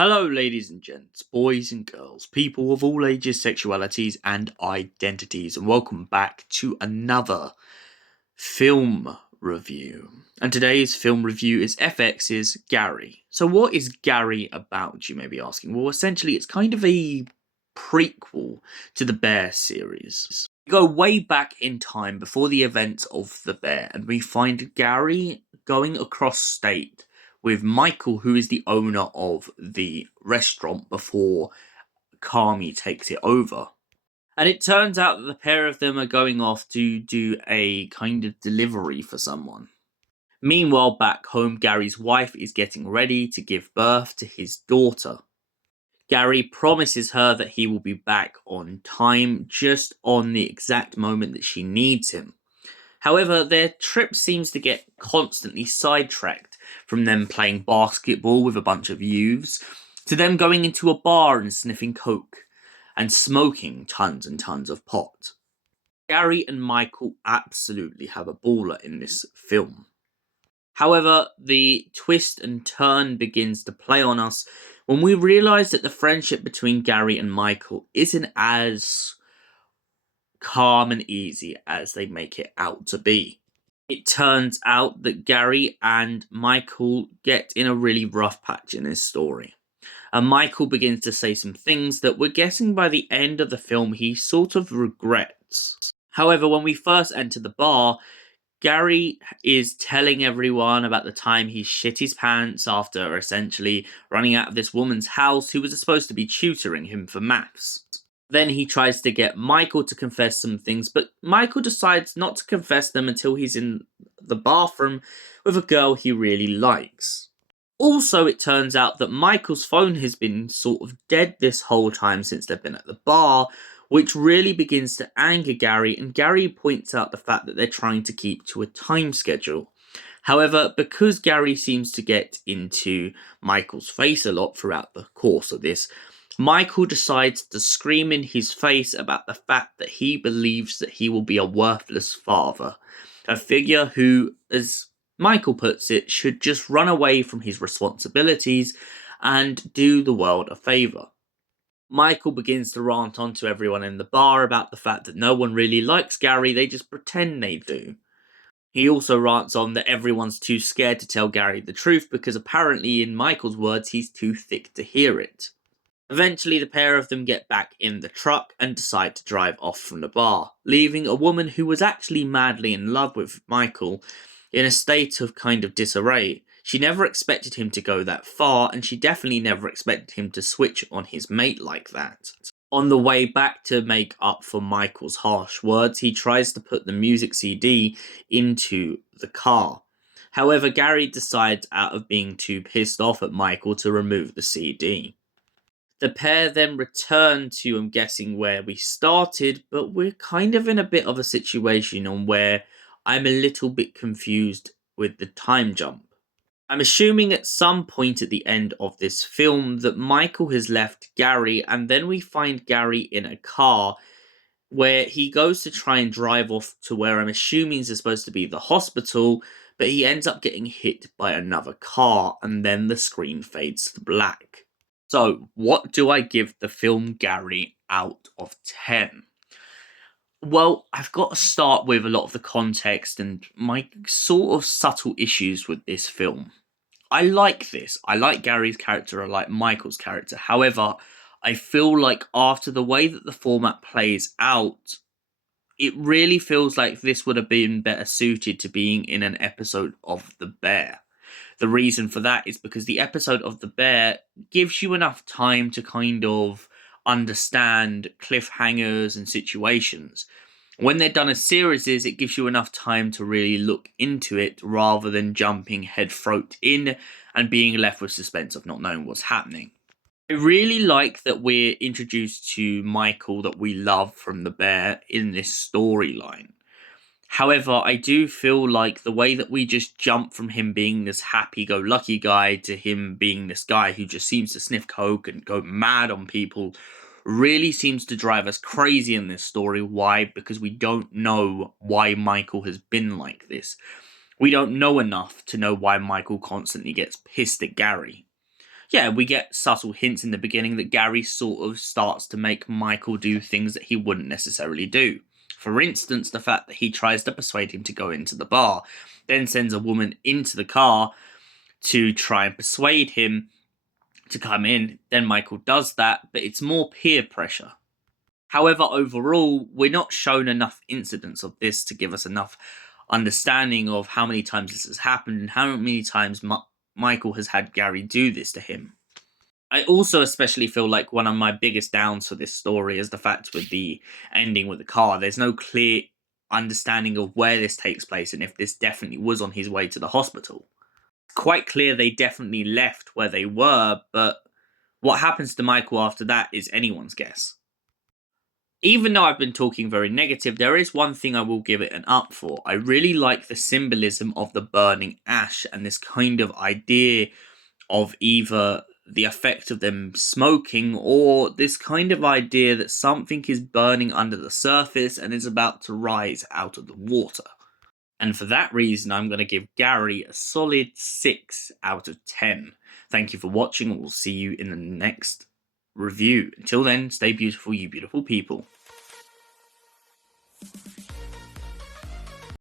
Hello, ladies and gents, boys and girls, people of all ages, sexualities, and identities, and welcome back to another film review. And today's film review is FX's Gary. So, what is Gary about, you may be asking? Well, essentially, it's kind of a prequel to the Bear series. We go way back in time before the events of the Bear, and we find Gary going across state with Michael, who is the owner of the restaurant, before Kami takes it over. And it turns out that the pair of them are going off to do a kind of delivery for someone. Meanwhile, back home, Gary's wife is getting ready to give birth to his daughter. Gary promises her that he will be back on time, just on the exact moment that she needs him. However, their trip seems to get constantly sidetracked, from them playing basketball with a bunch of youths, to them going into a bar and sniffing coke, and smoking tons and tons of pot. Gary and Michael absolutely have a baller in this film. However, the twist and turn begins to play on us when we realise that the friendship between Gary and Michael isn't as calm and easy as they make it out to be. It turns out that Gary and Michael get in a really rough patch in this story. And Michael begins to say some things that we're guessing by the end of the film he sort of regrets. However, when we first enter the bar, Gary is telling everyone about the time he shit his pants after essentially running out of this woman's house who was supposed to be tutoring him for maths. Then he tries to get Michael to confess some things, but Michael decides not to confess them until he's in the bathroom with a girl he really likes. Also, it turns out that Michael's phone has been sort of dead this whole time since they've been at the bar, which really begins to anger Gary, and Gary points out the fact that they're trying to keep to a time schedule. However, because Gary seems to get into Michael's face a lot throughout the course of this, Michael decides to scream in his face about the fact that he believes that he will be a worthless father, a figure who, as Michael puts it, should just run away from his responsibilities and do the world a favour. Michael begins to rant on to everyone in the bar about the fact that no one really likes Gary, they just pretend they do. He also rants on that everyone's too scared to tell Gary the truth because apparently, in Michael's words, he's too thick to hear it. Eventually, the pair of them get back in the truck and decide to drive off from the bar, leaving a woman who was actually madly in love with Michael in a state of kind of disarray. She never expected him to go that far, and she definitely never expected him to switch on his mate like that. On the way back to make up for Michael's harsh words, he tries to put the music CD into the car. However, Gary decides, out of being too pissed off at Michael, to remove the CD. The pair then return to, I'm guessing, where we started, but we're kind of in a bit of a situation on where I'm a little bit confused with the time jump. I'm assuming at some point at the end of this film that Michael has left Gary, and then we find Gary in a car where he goes to try and drive off to where I'm assuming is supposed to be the hospital, but he ends up getting hit by another car, and then the screen fades to black. So, what do I give the film Gary out of 10? Well, I've got to start with a lot of the context and my sort of subtle issues with this film. I like this. I like Gary's character. I like Michael's character. However, I feel like after the way that the format plays out, it really feels like this would have been better suited to being in an episode of The Bear. The reason for that is because the episode of The Bear gives you enough time to kind of understand cliffhangers and situations. When they're done as series, it gives you enough time to really look into it rather than jumping headfront in and being left with suspense of not knowing what's happening. I really like that we're introduced to Michael that we love from The Bear in this storyline. However, I do feel like the way that we just jump from him being this happy-go-lucky guy to him being this guy who just seems to sniff coke and go mad on people really seems to drive us crazy in this story. Why? Because we don't know why Michael has been like this. We don't know enough to know why Michael constantly gets pissed at Gary. Yeah, we get subtle hints in the beginning that Gary sort of starts to make Michael do things that he wouldn't necessarily do. For instance, the fact that he tries to persuade him to go into the bar, then sends a woman into the car to try and persuade him to come in. Then Michael does that, but it's more peer pressure. However, overall, we're not shown enough incidents of this to give us enough understanding of how many times this has happened and how many times Michael has had Gary do this to him. I also especially feel like one of my biggest downs for this story is the fact with the ending with the car. There's no clear understanding of where this takes place and if this definitely was on his way to the hospital. It's quite clear they definitely left where they were, but what happens to Michael after that is anyone's guess. Even though I've been talking very negative, there is one thing I will give it an up for. I really like the symbolism of the burning ash and this kind of idea of either the effect of them smoking or this kind of idea that something is burning under the surface and is about to rise out of the water. And for that reason, I'm going to give Gary a solid 6 out of 10. Thank you for watching, and we'll see you in the next review. Until then, stay beautiful, you beautiful people.